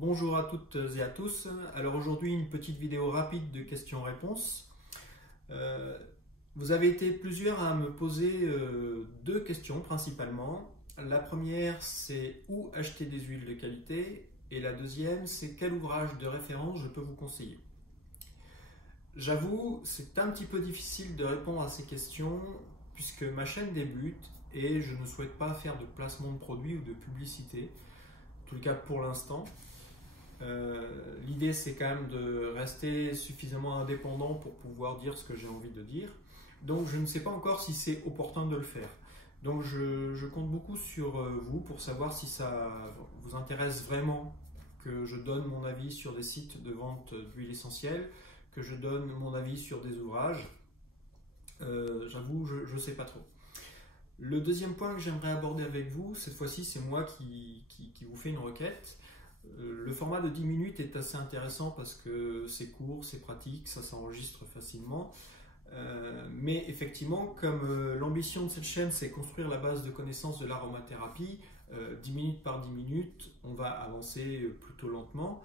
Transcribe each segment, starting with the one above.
Bonjour à toutes et à tous. Alors aujourd'hui, une petite vidéo rapide de questions-réponses. Vous avez été plusieurs à me poser deux questions principalement. La première, c'est où acheter des huiles de qualité, et la deuxième, c'est quel ouvrage de référence je peux vous conseiller. J'avoue, c'est un petit peu difficile de répondre à ces questions puisque ma chaîne débute et je ne souhaite pas faire de placement de produits ou de publicité, en tout cas pour l'instant. L'idée, c'est quand même de rester suffisamment indépendant pour pouvoir dire ce que j'ai envie de dire. Donc je ne sais pas encore si c'est opportun de le faire. Donc je compte beaucoup sur vous pour savoir si ça vous intéresse vraiment que je donne mon avis sur des sites de vente d'huile essentielle, que je donne mon avis sur des ouvrages. J'avoue, je ne sais pas trop. Le deuxième point que j'aimerais aborder avec vous, cette fois-ci, c'est moi qui vous fais une requête. Le format de 10 minutes est assez intéressant parce que c'est court, c'est pratique, ça s'enregistre facilement. Mais effectivement, comme l'ambition de cette chaîne, c'est construire la base de connaissances de l'aromathérapie, 10 minutes par 10 minutes, on va avancer plutôt lentement.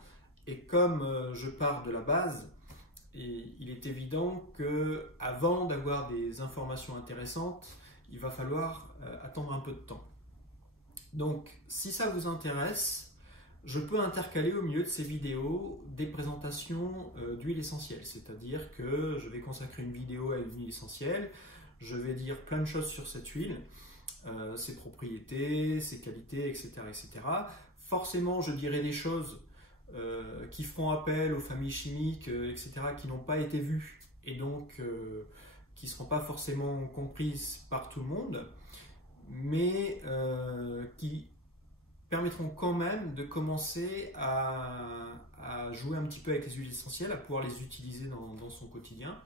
Et comme je pars de la base, il est évident que avant d'avoir des informations intéressantes, il va falloir attendre un peu de temps. Donc, si ça vous intéresse, je peux intercaler au milieu de ces vidéos des présentations d'huile essentielle, c'est-à-dire que je vais consacrer une vidéo à une huile essentielle, je vais dire plein de choses sur cette huile, ses propriétés, ses qualités, etc., etc. Forcément, je dirai des choses qui feront appel aux familles chimiques, etc., qui n'ont pas été vues et donc qui ne seront pas forcément comprises par tout le monde, mais qui permettront quand même de commencer à jouer un petit peu avec les huiles essentielles, à pouvoir les utiliser dans son quotidien.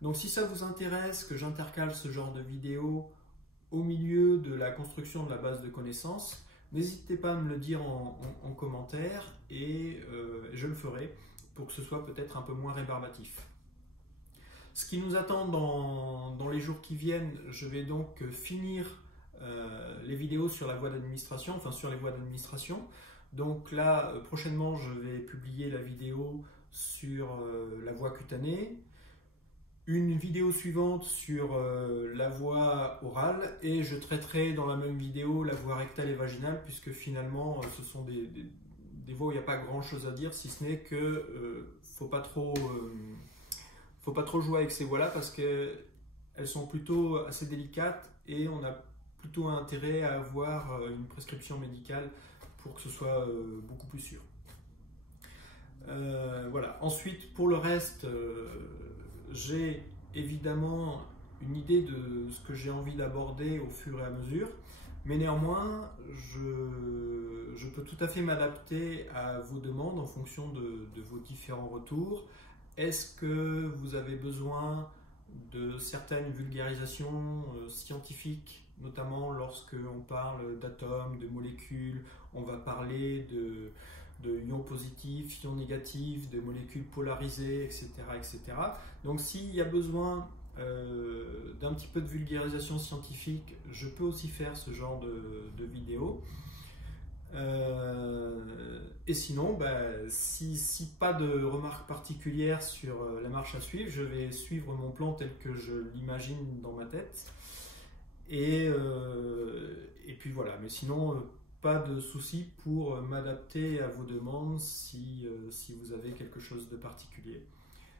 Donc si ça vous intéresse que j'intercale ce genre de vidéo au milieu de la construction de la base de connaissances, n'hésitez pas à me le dire en commentaire et je le ferai pour que ce soit peut-être un peu moins rébarbatif. Ce qui nous attend dans les jours qui viennent, je vais donc finir les vidéos sur la voie d'administration, enfin sur les voies d'administration. Donc là, prochainement, je vais publier la vidéo sur la voie cutanée, une vidéo suivante sur la voie orale, et je traiterai dans la même vidéo la voie rectale et vaginale, puisque finalement, ce sont des voies où il n'y a pas grand-chose à dire, si ce n'est que faut pas trop jouer avec ces voies-là, parce qu'elles sont plutôt assez délicates, et on a plutôt intérêt à avoir une prescription médicale pour que ce soit beaucoup plus sûr. Voilà. Ensuite, pour le reste, j'ai évidemment une idée de ce que j'ai envie d'aborder au fur et à mesure, mais néanmoins, je peux tout à fait m'adapter à vos demandes en fonction de vos différents retours. Est-ce que vous avez besoin de certaines vulgarisations scientifiques, notamment lorsque on parle d'atomes, de molécules, on va parler de ions positifs, ions négatifs, de molécules polarisées, etc., etc. Donc s'il y a besoin d'un petit peu de vulgarisation scientifique, je peux aussi faire ce genre de vidéo. Et sinon, si pas de remarques particulières sur la marche à suivre, je vais suivre mon plan tel que je l'imagine dans ma tête. Et puis voilà, mais sinon, pas de souci pour m'adapter à vos demandes si vous avez quelque chose de particulier.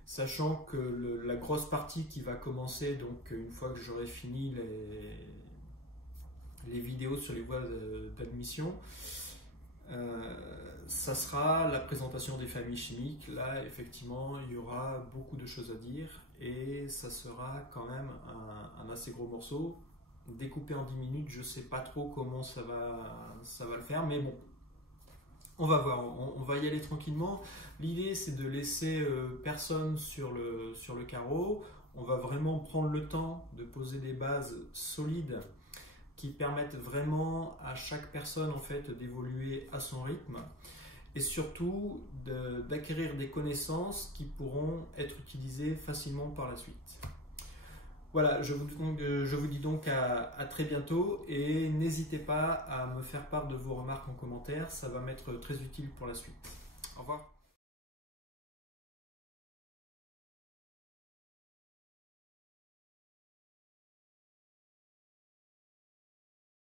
Sachant que la grosse partie qui va commencer, donc une fois que j'aurai fini les vidéos sur les voies d'admission, ça sera la présentation des familles chimiques. Là, effectivement, il y aura beaucoup de choses à dire et ça sera quand même un assez gros morceau. Découpé en 10 minutes, je ne sais pas trop comment ça va le faire, mais bon, on va voir, on va y aller tranquillement. L'idée, c'est de laisser personne sur le carreau. On va vraiment prendre le temps de poser des bases solides qui permettent vraiment à chaque personne en fait d'évoluer à son rythme et surtout d'acquérir des connaissances qui pourront être utilisées facilement par la suite. Voilà, je vous dis donc à très bientôt et n'hésitez pas à me faire part de vos remarques en commentaire, ça va m'être très utile pour la suite. Au revoir.